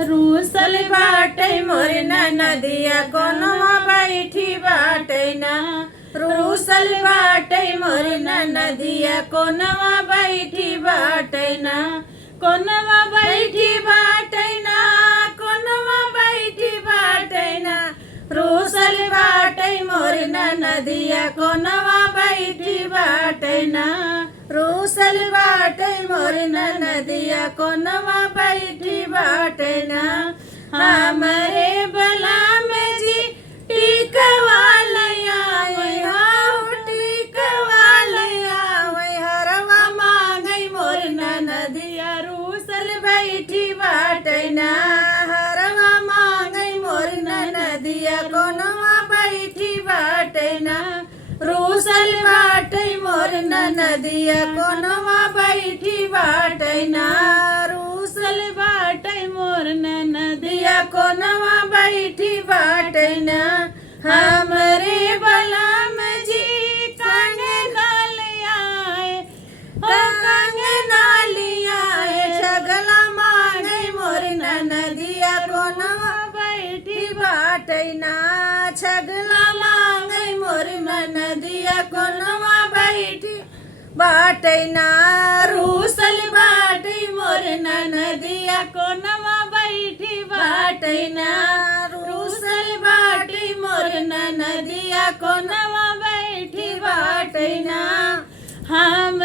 रूसल बाटे मोर नदिया कोनवा बैठी बाटे ना। रूसल बाटे मोर नदिया कोनवा बैठी बाटे ना। कोनवा बैठी बाटे ना। कोनवा बैठी बाटे ना। रूसल बाटे मोर नदिया कोनवा बैठी बाटे ना। रूसल बाटे मोर नदिया कोनवा बैठी बाटे ना। हमरे बला में जी टिकवा लयावे हाउ टिकवा लयावे हरवा मांगई मोर नदिया रूसल बैठी बाटे ना। हरवा मांगई मोर नदिया कोनवा बैठी बाटे ना। रूसल बाटे मोर नदिया कोनवा बैठी बाटे ना। रूसल बाटे मोर नदिया कोनवा बैठी बाटे ना। हमरे बला में जी कंगना लियाए कंगना लियाए छगला मांगे मोर नदिया कोनवा बैठी बाटे ना। छगला मांगे मोर नदिया कोनवा बैठी बाटे ना। रूसल बाटे मोर नदिया कोनवा बैठी बाटे ना। रूसल बाटे मोर नदिया कोनवा बैठी बाटे ना। हम